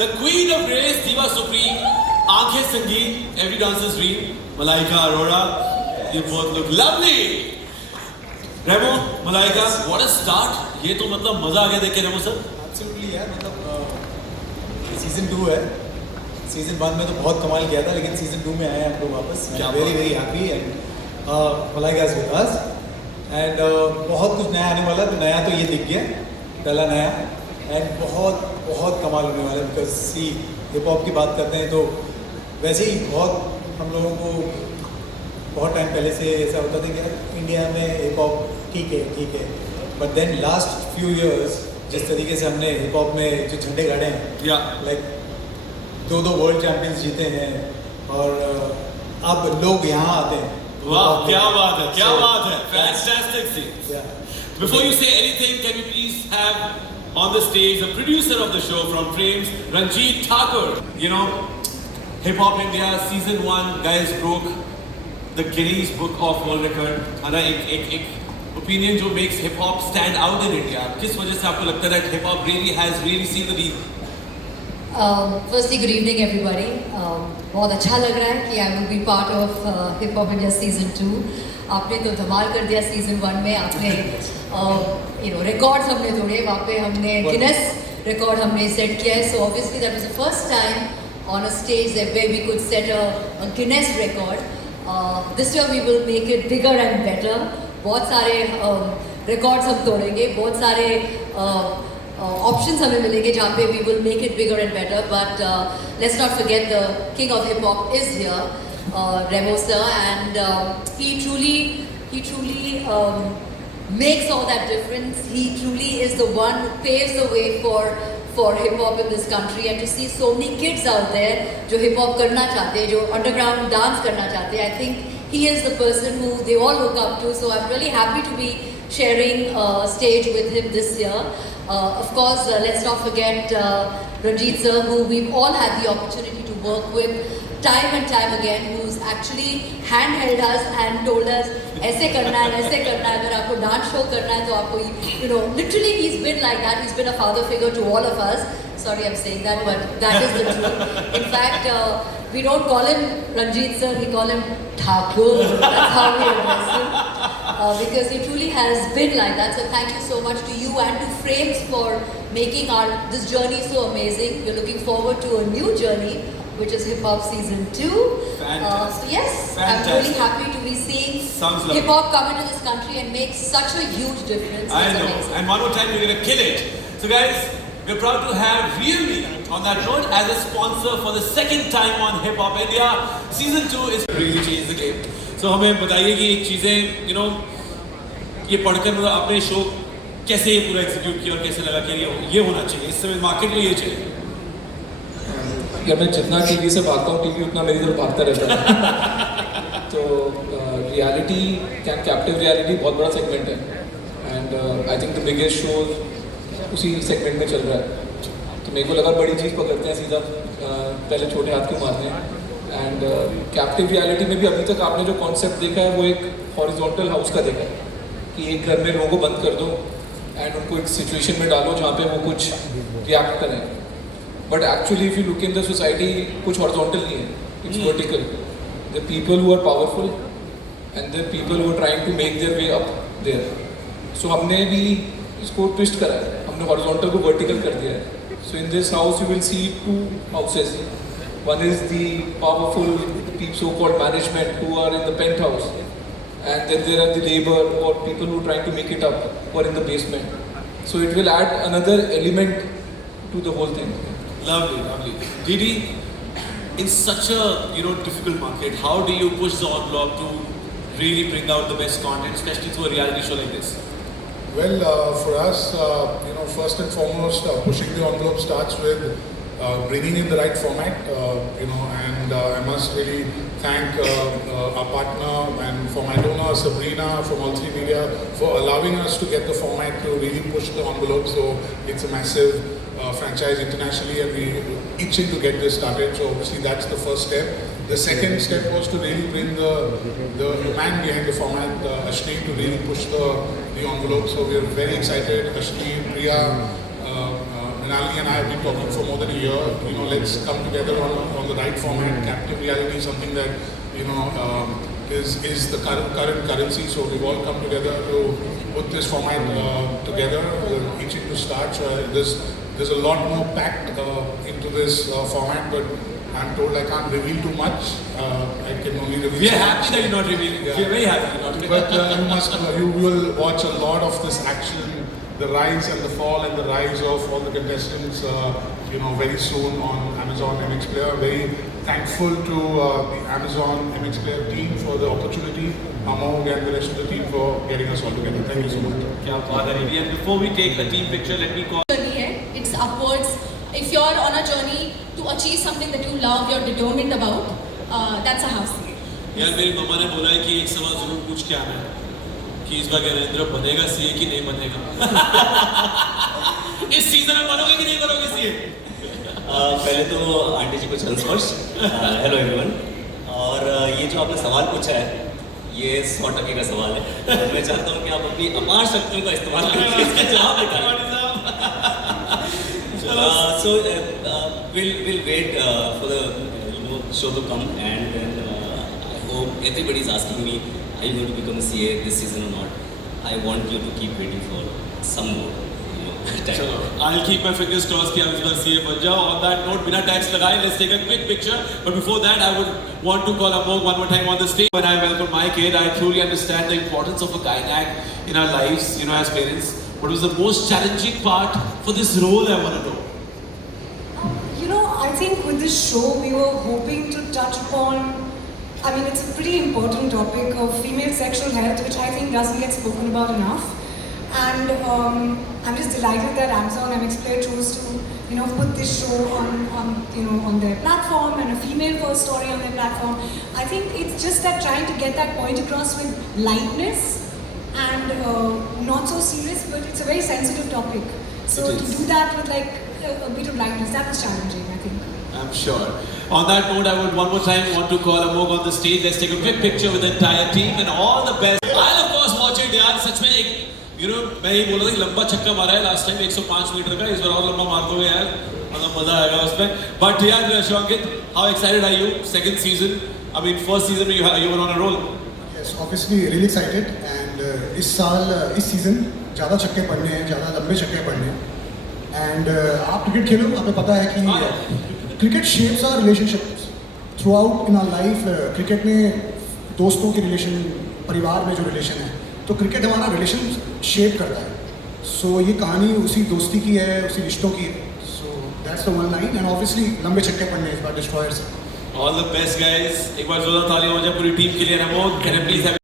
the queen of grace, diva supreme, Aankhein Sangeet, every dancer's dream, Malaika Arora. You both look lovely. Remo, Malaika, what a start. ये तो मतलब मजा आ गया देख के Remo sir. Absolutely यार, मतलब सीजन 2 है. सीजन 1 में तो बहुत कमाल किया था, लेकिन सीजन 2 में आए हैं हम लोग वापस. Very very happy and Malaika is with us. And बहुत कुछ नया आने वाला. तो नया तो ये दिख गया, पहला नया. And बहुत कमाल होने वाला है, because सी हिप हॉप की बात करते हैं तो वैसे ही बहुत हम लोगों को बहुत टाइम पहले से ऐसा होता था कि यार इंडिया में हिप हॉप ठीक है, but then last few years जिस तरीके से हमने हिप हॉप में जो झंडे गाड़े हैं, लाइक 2 वर्ल्ड चैंपियंस जीते हैं और अब लोग यहाँ आते हैं. वाह, क्या बात है, fantastic things. Before you say anything, can you please have on the stage the producer of the show from Frames, Ranjit Thakur. You know, Hip Hop India season 1 guys broke the Guinness Book of World Record. हमारा एक opinion जो makes hip hop stand out in India. किस वजह से आपको लगता है that hip hop has really seen the need? Firstly, good evening everybody. बहुत अच्छा लग रहा है कि I will be part of Hip Hop India season 2. आपने तो धमाल कर दिया season 1 में. आपने records हमने तोड़े. वहाँ पे हमने Guinness record हमने set किया है. So obviously that was the first time on a stage that where we could set a Guinness record. This year we will make it bigger and better. बहुत सारे records हम तोड़ेंगे. बहुत सारे options हमें मिलेंगे जहाँ पे we will make it bigger and better. But let's not forget the king of hip hop is here, Remo sir, and he truly makes all that difference. He truly is the one who paves the way for hip hop in this country. And to see so many kids out there जो hip hop करना चाहते हैं, जो underground dance करना चाहते हैं, I think he is the person who they all look up to. So I'm really happy to be sharing stage with him this year. Of course, let's not forget Ranjit sir, who we've all had the opportunity to work with time and time again, who's actually handheld us and told us ऐसे करना है, अगर आपको dance show करना है तो आपको, literally he's been like that. He's been a father figure to all of us. Sorry I'm saying that, but that is the truth. In fact, we don't call him Ranjit sir, we call him Thakur. That's how we address him. Because he truly has been like that. So thank you so much to you and to Frames for making this journey so amazing. We're looking forward to a new journey, which is Hip Hop Season 2. So yes, fantastic. I'm really happy to be seeing hip hop come into this country and make such a huge difference. I know. Amazing. And one more time we're gonna kill it. So guys, we're proud to have Realme on that note as a sponsor for the second time on Hip Hop India. Season 2 is really changed the game. So हमें बताइए कि चीज़ें, ये पढ़कर मतलब आपने show कैसे ये पूरा एग्जीक्यूट किया और कैसे लगा कि ये होना चाहिए, इस समय मार्केट में ये चाहिए. यार मैं जितना टीवी से भागता हूँ, टीवी उतना मेरी तरफ भागता रहता है. तो रियलिटी कैप्टिव रियलिटी बहुत बड़ा सेगमेंट है and I think the biggest show उसी सेगमेंट में चल रहा है. तो मेरे को लगा बड़ी चीज़ पकड़ते हैं सीधा, पहले छोटे हाथ क्यों मारते हैं. एंड कैप्टिव रियलिटी में भी अभी तक आपने जो कॉन्सेप्ट देखा है वो एक हॉरिजॉन्टल हाउस का देखा है कि एक घर में लोगों को बंद कर दो एंड उनको एक सिचुएशन में डालो जहाँ पे वो कुछ रिएक्ट करें. But actually if you look in the society कुछ हॉरिजॉन्टल नहीं है, it's vertical. The people who are powerful and the people who are trying to make their way up there. So हमने भी इसको ट्विस्ट करा है, हमने हॉरिजॉन्टल को वर्टिकल कर दिया है. So in this house you will see 2 houses. One is the powerful so-called management who are in the penthouse, and then there are the labor or people who are trying to make it up who are in the basement. So it will add another element to the whole thing. Lovely. Didi, in such a difficult market, how do you push the envelope to really bring out the best content, especially through a reality show like this? Well, for us, first and foremost, pushing the envelope starts with bringing in the right format, and I must really thank our partner and format owner Sabrina from All 3 Media for allowing us to get the format to really push the envelope. So it's a massive franchise internationally and we're itching to get this started. So obviously that's the first step. The second step was to really bring the man behind the format, Ashleen, to really push the envelope. So we're very excited. Ashleen, Priya, Nalini and I have been talking for more than a year. You know, let's come together on the right format. Captive reality is something that, you know, is the current currency. So we've all come together to put this format together. We're itching to start. So there's a lot more packed into this format, but I'm told I can't reveal too much. I can only reveal. We are happy that you're not revealing. Yeah. We are very happy you're not revealing. But you will watch a lot of this action, the rise and the fall and the rise of all the contestants, you know, very soon on Amazon MX Player. Very thankful to the Amazon MX Player team for the opportunity, Amog and the rest of the team for getting us all together. Thank you so much. क्या बात है दीदी. And before we take a team picture, let me call. Journey है. It's upwards. If you're on a journey to achieve something that you love, you're determined about, that's a house. यार मेरी मम्मा ने बोला है कि एक सवाल जरूर पूछ के आना है कि इस बार नरेंद्र बनेगा सीए कि नहीं बनेगा. इस सीजन में बनोगे कि नहीं बनोगे सीए? पहले तो आंटी जी को चरण स्पर्श. Hello everyone. और ये जो आपने सवाल पूछा है ये 100% का सवाल है. मैं चाहता हूँ कि आप अपनी अपार शक्तियों का इस्तेमाल करके इसका जवाब निकालें. So we'll wait for the show to come, and I hope everybody is asking me, are you going to become a CA this season or not? I want you to keep waiting for some more. Chalo, I'll keep my fingers crossed कि आप इस बार CA बन जाओ. On that note, बिना tags लगाए, let's take a quick picture. But before that, I would want to call Amog one more time on the stage. When I welcome my kid, I truly understand the importance of a gynac in our lives, you know, as parents. What was the most challenging part for this role? I want to know. You know, I think with this show, we were hoping to touch upon, I mean, it's a pretty important topic of female sexual health, which I think doesn't get spoken about enough. And I'm just delighted that Amazon MX Player chose to, you know, put this show on their platform, and a female-first story on their platform. I think it's just that trying to get that point across with lightness and not so serious, but it's a very sensitive topic. So to do that with like a bit of lightness, that was challenging, I think. I'm sure. On that note, I would one more time want to call Amog on the stage. Let's take a quick picture with the entire team and all the best. I'll of course watch it. यार सच में एक, you know, मैं ही बोल रहा था कि लंबा छक्का मारा है last time 105 मीटर का. इस बार और लंबा मार दोगे यार, मतलब मजा आएगा उसमें. But यार Shankit, how excited are you? Second season. I mean, first season you were on a roll. Yes, obviously really excited, and इस साल इस सीजन ज़्यादा छक्के पड़ने हैं, ज़्यादा लंबे छक्के पड़ने हैं. And आप क्रिकेट खेलो, आपको पता है कि cricket shapes our relationships throughout in our life. Cricket में दोस्तों के रिलेशन, परिवार में जो रिलेशन है, तो क्रिकेट हमारा रिलेशन शेप करता है. सो ये कहानी उसी दोस्ती की है, उसी रिश्तों की है. So that's the one line. And obviously लंबे छक्के पड़ने इस बार destroyers. All the best guys. एक बार जोरदार तालियां हो जाए पूरी टीम के लिए. Amog, can I please have